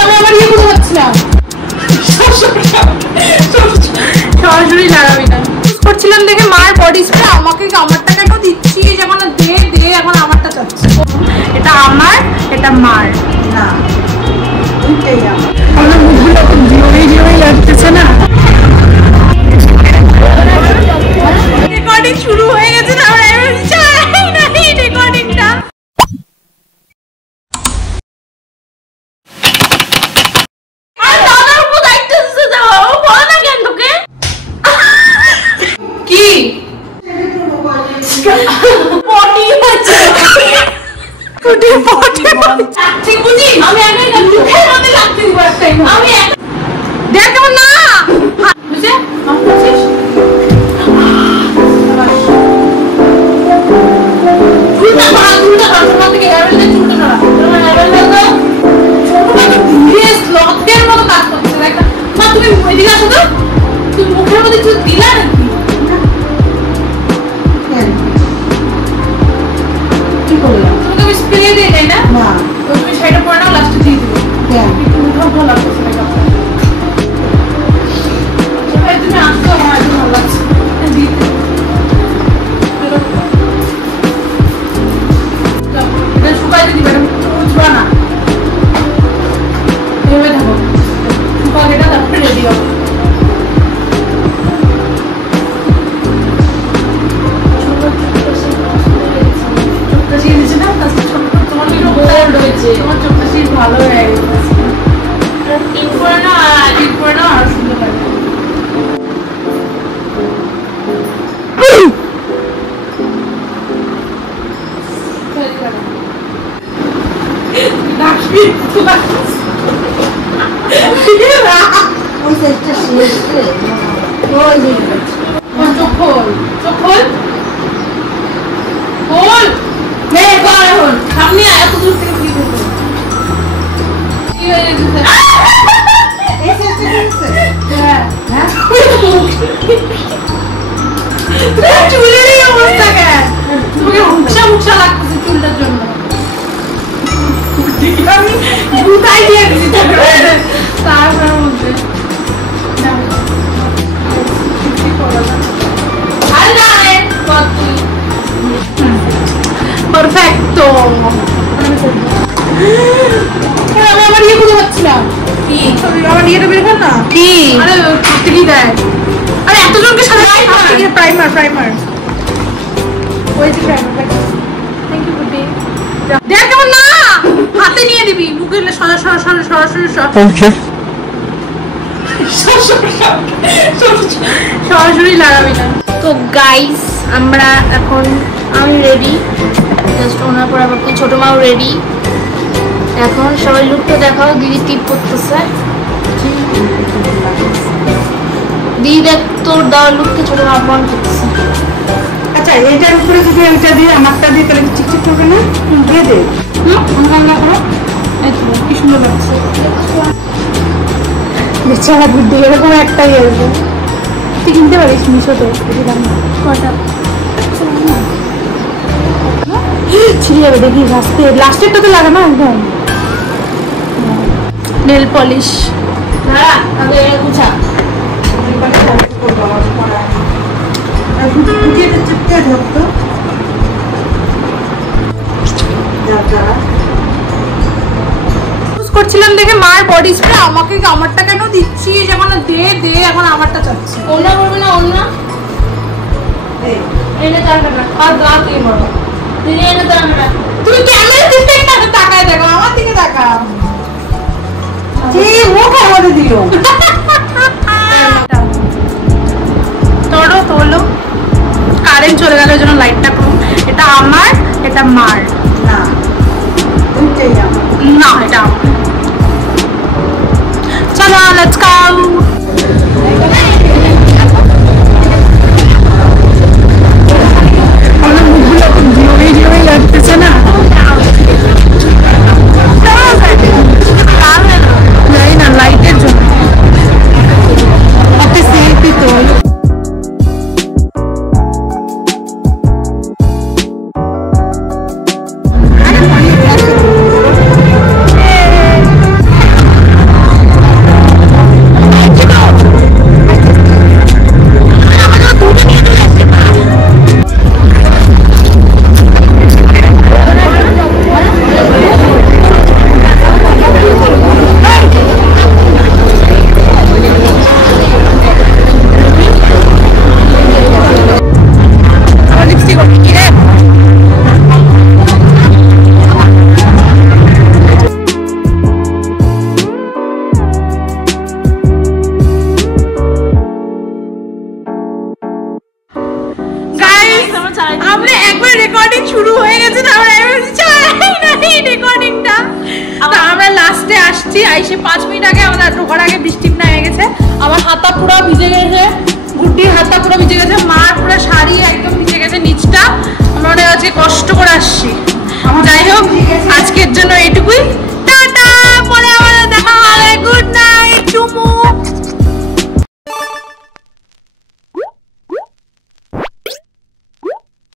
আমি আমার ইয়ে করতে পারছি না, সরাসরি লাগাবি না করছিলাম দেখে মার বডি স্প্রে আমাকে আমারটা কেন দিচ্ছি, যখন দে দে এখন আমারটা চাচ্ছি। এটা আমার, এটা মার না, আমার মুখগুলো জিওই লাগতেছে না। রেকর্ডিং শুরু হয়ে গেছে না, আমরা চাই না এই রেকর্ডিংটা। কি পটি আছে পটি পটি ঠিক বুঝি আমি আগে মুখের মধ্যে লাগতে দিব একটা আমি দেখ কেমন না বুঝে আমি বুঝিস চুলটা মারা চুলটা কাটনা থেকে এভাবে চুলটা না তুমি এভাবে দাও ছোটটা দিয়ে স্লথের মতো কাজ করছে দেখ মা তুমি এদিকে আসো তো, তুমি মুখের মধ্যে চুল দিলা নাকি কি করলাম তুমি স্প্রে দিয়ে দেয় না না তুমি সাইডে পড়ে নাও লাস্টে দিয়ে দিও একটু উঠা উঠা লাগছে না কাপড় ভাই তুমি আসো আমার একটু ভালো লাগছে দিয়ে এটা শুকাইতে দিবে না উঠবা না এভাবে থাকো শুকা এটা তারপরে রেডি হবে তোমার চোখটা সেই ভালো হয়ে গেছে টিপ করে না আর সুন্দর লাগে চোখ খোল সামনে এত দূর থেকে কি করবো কি হয়ে গেছে চুলেরই অবস্থা কেন তোমাকে মুখসা লাগতেছে চুলটার জন্য আমি গুটাই দিয়ে দিচ্ছি তারপর মধ্যে Perfecto. আমি আমার ইয়ে করতে পারছি না কি আমার ইয়েটা বের কর না কি আরে ঠিকই দেয় আরে এতজনকে সাথে প্রাইমার ওই যে প্রাইমার থ্যাংক ইউ বুটি দেখ কেমন না হাতে নিয়ে দিবি মুখে সরাসরি সরাসরি লাগাবি না। তো গাইস আমরা এখন আমি রেডি, জাস্ট ওনার পর আবার ছোট মাও রেডি। এখন সবাই লুকটা দেখাও, দিদি টিপ করতেছে। দিদি দেখ তোর দেওয়ার লুকটা ছোট মা অপমান করতেছে। আচ্ছা এইটার উপরে যদি ওইটা দিয়ে আমারটা দিয়ে তাহলে চিকচিক করবে না, দিয়ে দে রান্না করো। কি সুন্দর লাগছে বেচারা বুদ্ধি, এরকম একটাই আসবে। তুই কিনতে পারিস মিশোতে কটা ছিঁড়ে যাবে দেখি লাস্টেরটাতে লাগে না একদম। নেল পলিশ করছিলাম দেখে মার বডি স্প্রে আমাকে আমারটা কেন দিচ্ছি, যখন দে দে এখন আমারটা চাচ্ছি। ওনা করবে না ওনা এনে তার না আর গা কি মারো দিদি এনে তার না তুমি ক্যামেরা দিতে না তো তাকায় দেখো আমার দিকে তাকা জি মুখ আমাদের দিও তোলো কারেন্ট চলে গেল জন্য লাইটটা কম। এটা আমার, এটা মার না দুইটাই আমার না এটা আমার। চলো লেটস গো। আমার মুখগুলো খুব জিওই লাগতেছে না, জানি না লাইটের জন্য। একটা সেলফি তোল। যাই, সে 5 মিনিট আগে আমাদের ঢোকার আগে বৃষ্টি নেমে গেছে। আমার হাতা পুরো ভিজে গেছে, গুড্ডির হাতা পুরো ভিজে গেছে, মার পুরো শাড়ি একদম ভিজে গেছে নিচটা। আমরা আজকে কষ্ট করে আসছি। যাই হোক, আজকের জন্য এইটুকুই।